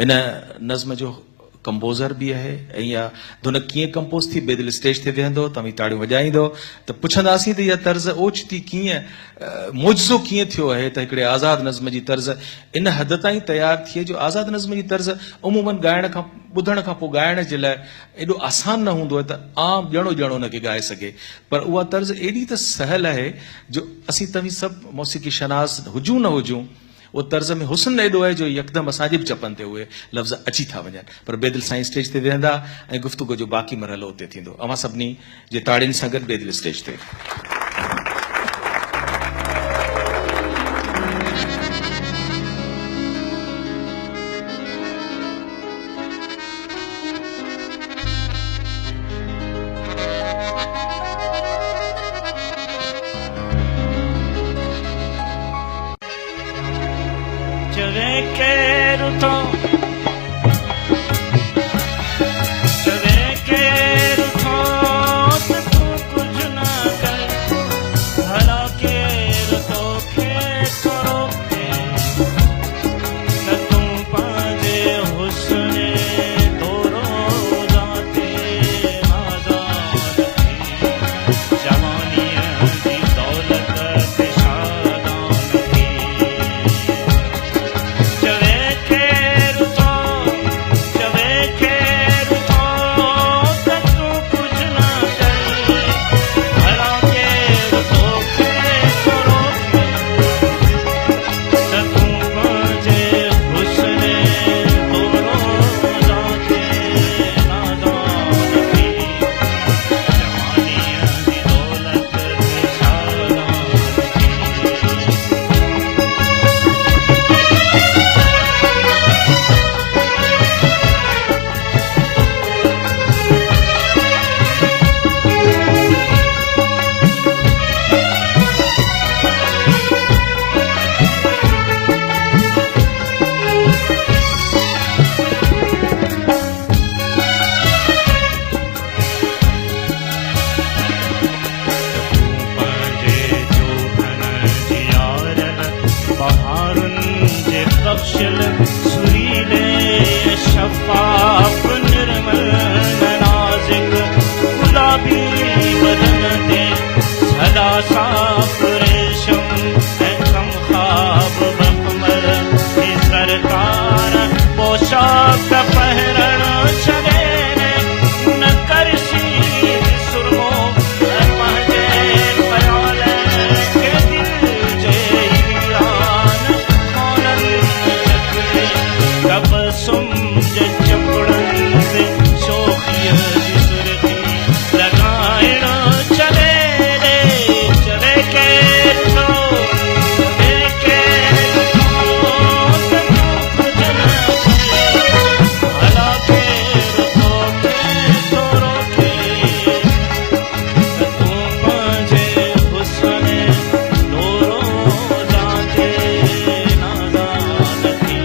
इन नज़्म जो कंपोज़र भी है ऐं इहा धुन कीअं कंपोज़ थी बेदिल स्टेज ते वेहंदो तव्हां ताड़ियूं वॼाईंदो त पुछंदासीं त इहा तर्ज़ ओचिती कीअं मुजिज़ो कीअं थियो आहे त हिकिड़े आज़ादु नज़्म जी तर्ज़ इन हद ताईं तयारु थिए जो आज़ादु नज़्म जी तर्ज़ उमूमन ॻाइण खां ॿुधण खां पोइ ॻाइण जे लाइ एॾो आसान न हूंदो आहे त आम ॼणो ॼणो हुनखे ॻाए सघे पर उहा तर्ज़ एॾी त सहल आहे जो असीं तव्हीं सभु मौसीक़ी शनास हुजूं न हुजूं वो तर्ज़ में हुस्न एॾो आहे जो यकदमि असांजे बि चपनि ते उहे लफ़्ज़ अची था वञनि पर बेदिल साईं स्टेज ते वेहंदा ऐं गुफ़्तगू जो बाक़ी मरहलो उते थींदो अवां सभिनी जे ताड़ियुनि सां गॾु बेदिल स्टेज ते चवे के रुतो तू कुछ ना कर भला के रुतो खे करो के न तू पांदे हुस्ने तोरो जाते आजाद थी जवानिया दी दौलत ते शादान थी सुरीले शफाफ निर्मल नाज़िक गुलाबी बदन दे सदा साफ रेशम ऐं कम ख्वाब बकमल की सरकार पोशाक पहरण छॾे न करशी सुरमो ऐं पंहिंजे ख़याल खे दिल जे वीरान कोननि तबसुम जे चपड़न ते शोखीअ जी सुरती लॻाइण छॾे चवे केर थो त तूं कुझु न करे भला केर तोखे थोरो थे त तूं पंहिंजे हुस्न तोरो जाते नाज़ाद थी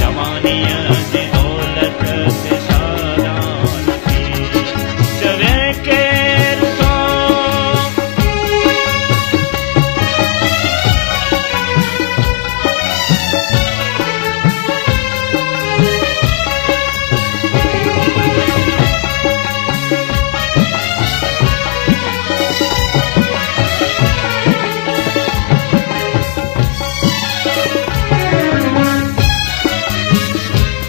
जवानीअ जी दौलत ते शादान थी चवे केर थो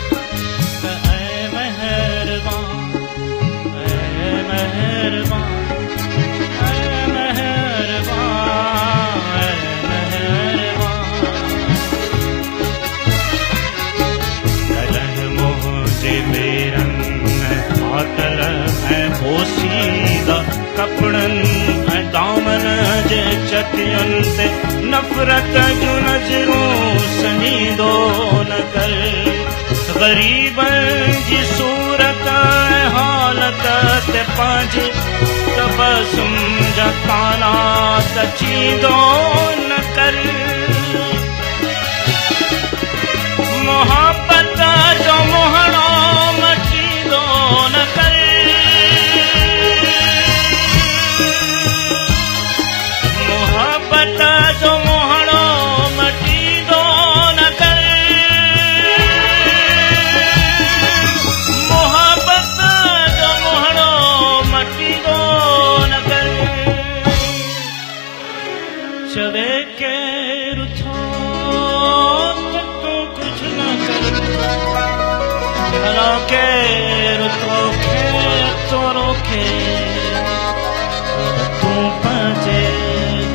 ऐ मेहरबान ऐ मेहरबान ऐ मेहरबान ऐ मेहरबान कलह मुंहिंजे पेरनि फाटल ऐं पोसीदा कपड़नि ऐं दामन जे चटियुनि ते नफ़रत जूं नज़रूं सनीदो न कर ग़रीबनि जी सूरत ऐं हालत ते पंहिंजे तबसुम जा ताना तचीदो न कर मोहब्बत जो मोहणो मचीदो न कर मोहब्बत जो मोहणो मचीदो न कर भला केर तोखे तो रोके तू पंहिंजे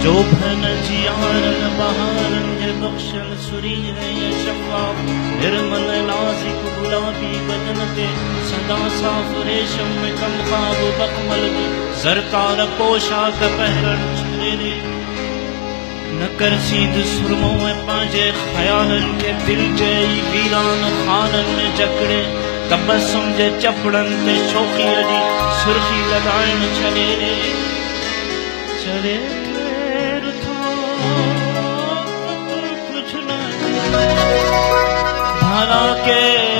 जोभन जियारन बहारन जे बख्शल सुरी है शफाफ निर्मल नाज़िक गुलाबी बदन ते सदा साफ रेशम में कम ख्वाब बकमल ज़रकार पोशाक पहरण छरे न कर सीध सुरमो में पंहिंजे ख़यालनि खे दिल जे वीरान खाननि में जकड़े तबसुम जे चपड़नि ते शोखीअ जी सुर्खी लॻाइण छॾे चले केर थो कुझु न भला के